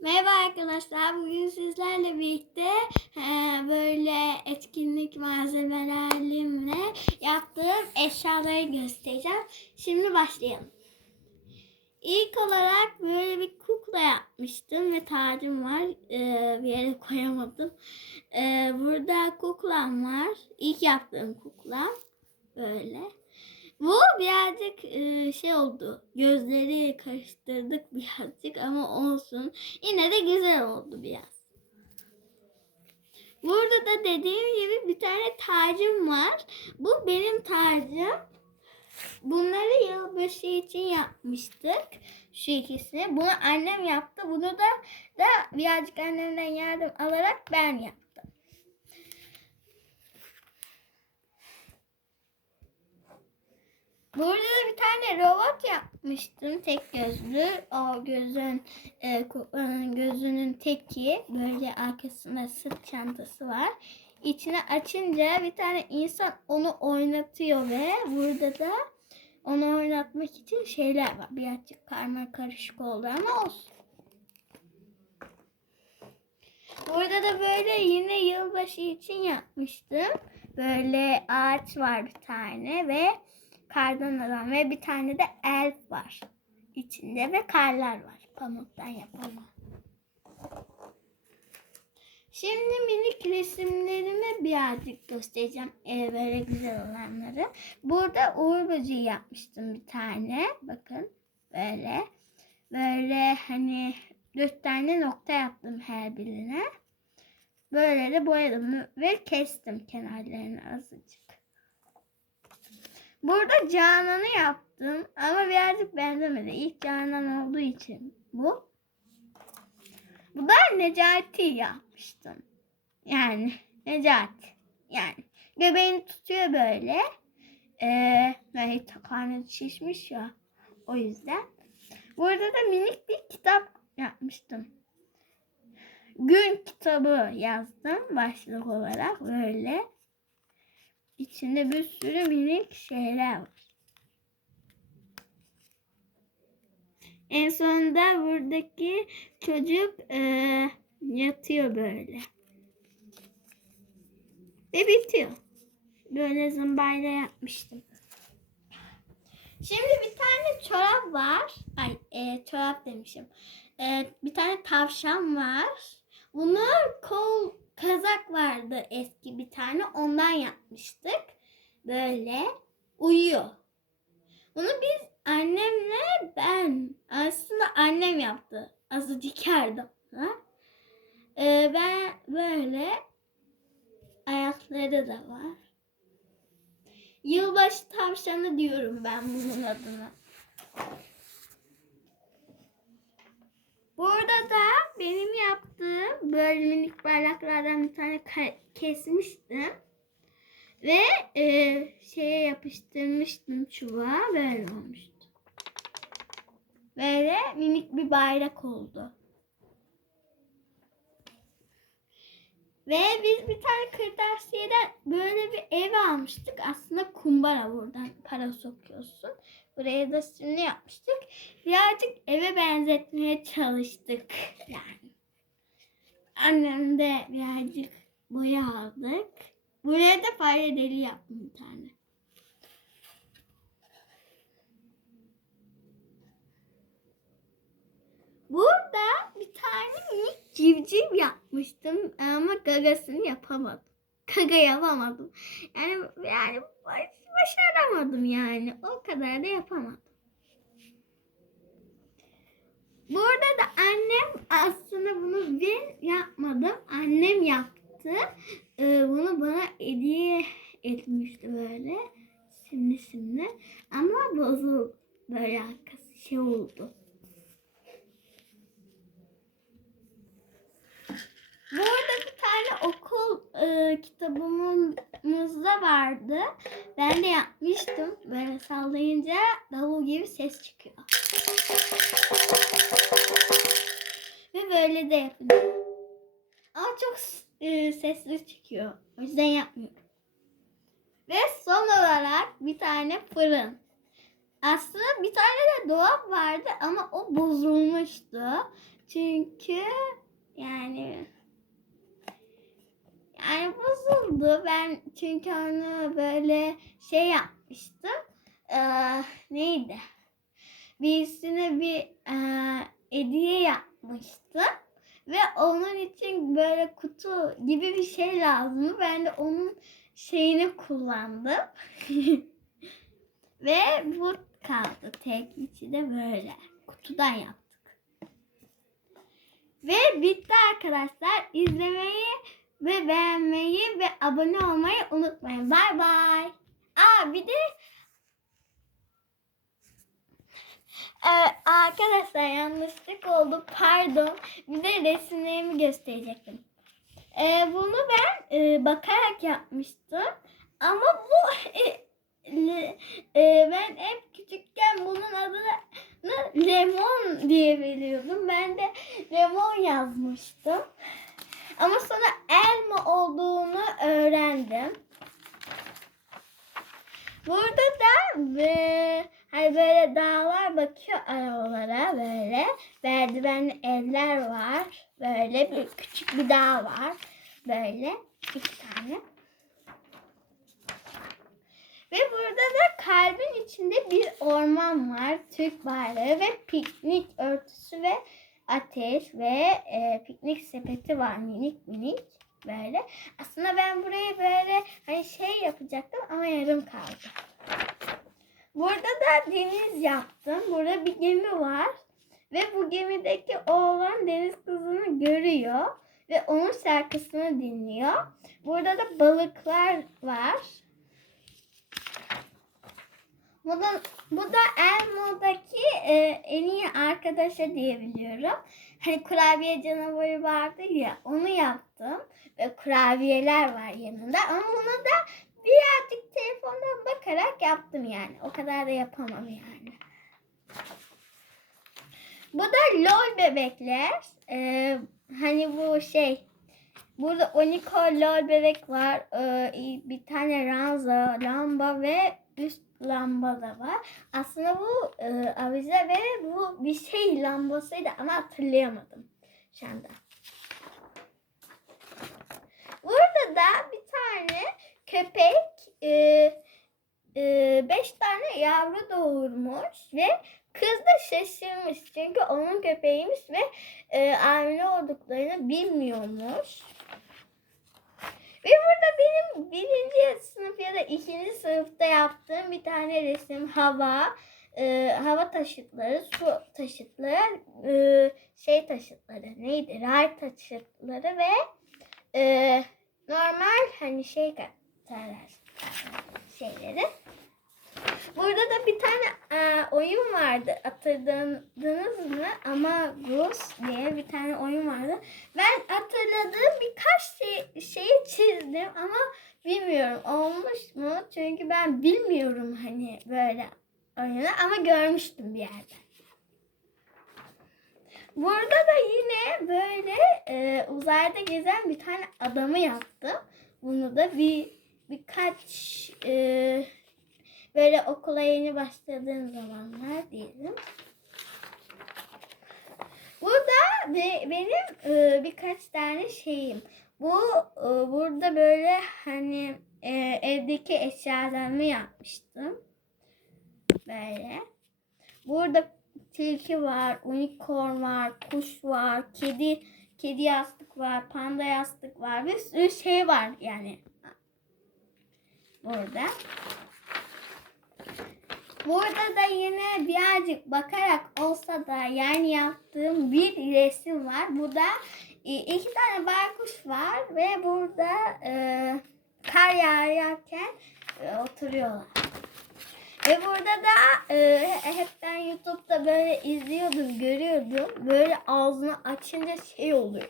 Merhaba arkadaşlar. Bugün sizlerle birlikte e, böyle etkinlik malzemelerimle yaptığım eşyaları göstereceğim. Şimdi başlayalım. İlk olarak böyle bir kukla yapmıştım ve tacım var. E, bir yere koyamadım. E, burada kuklam var. İlk yaptığım kuklam. Böyle. Bu birazcık e, şey oldu. Gözleri karıştırdık birazcık ama olsun. Yine de güzel oldu biraz. Burada da dediğim gibi bir tane tacım var. Bu benim tacım. Bunları yılbaşı için yapmıştık. Şu ikisini. Bunu annem yaptı. Bunu da, da birazcık annemden yardım alarak ben yaptım. Burada da bir tane robot yapmıştım. Tek gözlü. O gözün e, kuklanın gözünün teki. Böyle arkasında sırt çantası var. İçine açınca bir tane insan onu oynatıyor ve burada da onu oynatmak için şeyler var. Birazcık karma karışık oldu ama olsun. Burada da böyle yine yılbaşı için yapmıştım. Böyle ağaç var bir tane ve kardan adam ve bir tane de elf var içinde ve karlar var. Pamuktan yapılma. Şimdi minik resimlerimi birazcık göstereceğim. Ee, böyle güzel olanları. Burada uğur böceği yapmıştım bir tane. Bakın böyle. Böyle hani dört tane nokta yaptım her birine. Böyle de boyadım ve kestim kenarlarını azıcık. Burada Canan'ı yaptım ama birazcık benzemedi. İlk Canan olduğu için bu. Bu da Necati yapmıştım. Yani Necati. Yani göbeğini tutuyor böyle. Ee, böyle karnı şişmiş ya. O yüzden. Burada da minik bir kitap yapmıştım. Gün kitabı yazdım başlık olarak böyle. İçinde bir sürü minik şeyler var. En sonunda buradaki çocuk e, yatıyor böyle. Ve bitiyor. Böyle zımbayla yapmıştım. Şimdi bir tane çorap var. Ay e, çorap demişim. E, bir tane tavşan var. Bunu kol kazak vardı eski bir tane. Ondan yapmıştık. Böyle uyuyor. Bunu biz annemle ben aslında annem yaptı. Azıcık yardım. Ha? Ee, ben böyle ayakları da var. Yılbaşı tavşanı diyorum ben bunun adına. Burada da benim yaptığım böyle minik bardaklardan bir tane kesmiştim. Ve e, şeye yapıştırmıştım çubuğa böyle olmuştu. Böyle minik bir bayrak oldu. Ve biz bir tane kırtasiyeden böyle bir ev almıştık. Aslında kumbara buradan para sokuyorsun. Buraya da şimdi yapmıştık. Birazcık eve benzetmeye çalıştık. Yani. Annem de birazcık boya aldık. Buraya da fare deli yaptım bir tane. Burada bir tane minik civciv yapmıştım ama gagasını yapamadım. Gaga yapamadım. Yani yani baş, başaramadım yani. O kadar da yapamadım. Burada da annem aslında bunu ben yapmadım. Annem yaptı. Ee, bunu bana hediye etmişti böyle. Simli simli. Ama bozuldu. Böyle arkası şey oldu. Burada tane okul e, kitabımızda vardı. Ben de yapmıştım. Böyle sallayınca davul gibi ses çıkıyor. Ve böyle de yapılıyor. Ama çok e, sesli çıkıyor. O yüzden yapmıyorum. Ve son olarak bir tane fırın. Aslında bir tane de dolap vardı ama o bozulmuştu. Çünkü yani yani bozuldu. Ben çünkü onu böyle şey yapmıştım. Ee, neydi? Birisine bir e, hediye yapmıştım. Ve onun için böyle kutu gibi bir şey lazımdı. Ben de onun şeyini kullandım. Ve bu kaldı. Tek içi de böyle. Kutudan yaptık. Ve bitti arkadaşlar. İzlemeyi ve beğenmeyi ve abone olmayı unutmayın. Bay bay. Aa bir de Ee, arkadaşlar yanlışlık oldu. Pardon. Bir de resimlerimi gösterecektim. Ee, bunu ben e, bakarak yapmıştım. Ama bu e, le- e, ben hep küçükken bunun adını lemon diye biliyordum. Ben de lemon yazmıştım. Ama sonra öğrendim. Burada da e, hani böyle dağlar bakıyor arabalara böyle. Merdivenli evler var. Böyle bir küçük bir dağ var. Böyle iki tane. Ve burada da kalbin içinde bir orman var. Türk bayrağı ve piknik örtüsü ve ateş ve e, piknik sepeti var minik minik böyle. Aslında ben burayı böyle hani şey yapacaktım ama yarım kaldı. Burada da deniz yaptım. Burada bir gemi var. Ve bu gemideki oğlan deniz kızını görüyor. Ve onun şarkısını dinliyor. Burada da balıklar var. Bu da, bu da Elmo'daki e, en iyi arkadaşı diyebiliyorum. Hani kurabiye canavarı vardı ya onu yaptım. Ve kurabiyeler var yanında. Ama bunu da birazcık telefondan bakarak yaptım yani. O kadar da yapamam yani. Bu da LOL bebekler. Ee, hani bu şey. Burada Oniko LOL bebek var. Ee, bir tane ranza, lamba ve üst lamba da var. Aslında bu e, avize ve bu bir şey lambasıydı ama hatırlayamadım şu anda. Burada da bir tane köpek e, e, beş tane yavru doğurmuş ve kız da şaşırmış çünkü onun köpeğiymiş ve e, hamile olduklarını bilmiyormuş. Ve burada benim birinci sınıf ya da ikinci sınıfta yaptığım bir tane resim hava, e, hava taşıtları, su taşıtları, e, şey taşıtları neydi? Ray taşıtları ve e, normal hani şey katarlar şeyleri. Burada da bir tane e, oyun vardı. Hatırladınız mı? Ama Goose diye bir tane oyun vardı. Ben hatırladığım birkaç şey, şeyi çizdim ama bilmiyorum olmuş mu? Çünkü ben bilmiyorum hani böyle oyunu ama görmüştüm bir yerde. Burada da yine böyle e, uzayda gezen bir tane adamı yaptım. Bunu da bir birkaç e, böyle okula yeni başladığım zamanlar diyelim. Bu da be- benim e, birkaç tane şeyim. Bu e, burada böyle hani e, evdeki eşyalarımı yapmıştım. Böyle. Burada tilki var, unicorn var, kuş var, kedi kedi yastık var, panda yastık var. Bir sürü şey var yani. Burada. Burada da yine birazcık bakarak olsa da yani yaptığım bir resim var. Bu da e, iki tane baykuş var ve burada e, kar yağarken e, oturuyorlar. Ve burada da e, hep ben YouTube'da böyle izliyordum, görüyordum. Böyle ağzını açınca şey oluyor.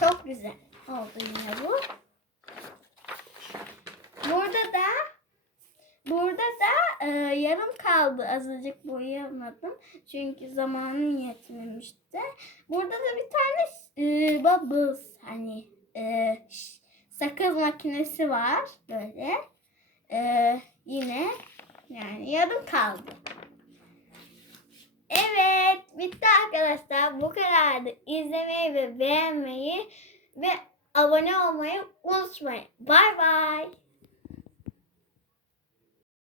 Çok güzel oldu yine bu. Burada da burada da e, yarım kaldı. Azıcık boyayamadım. Çünkü zamanım yetmemişti. Burada da bir tane e, bubbles hani e, sakız makinesi var böyle. E, yine yani yarım kaldı. Evet bitti arkadaşlar. Bu kadardı. İzlemeyi ve beğenmeyi ve abone olmayı unutmayın. Bay bay.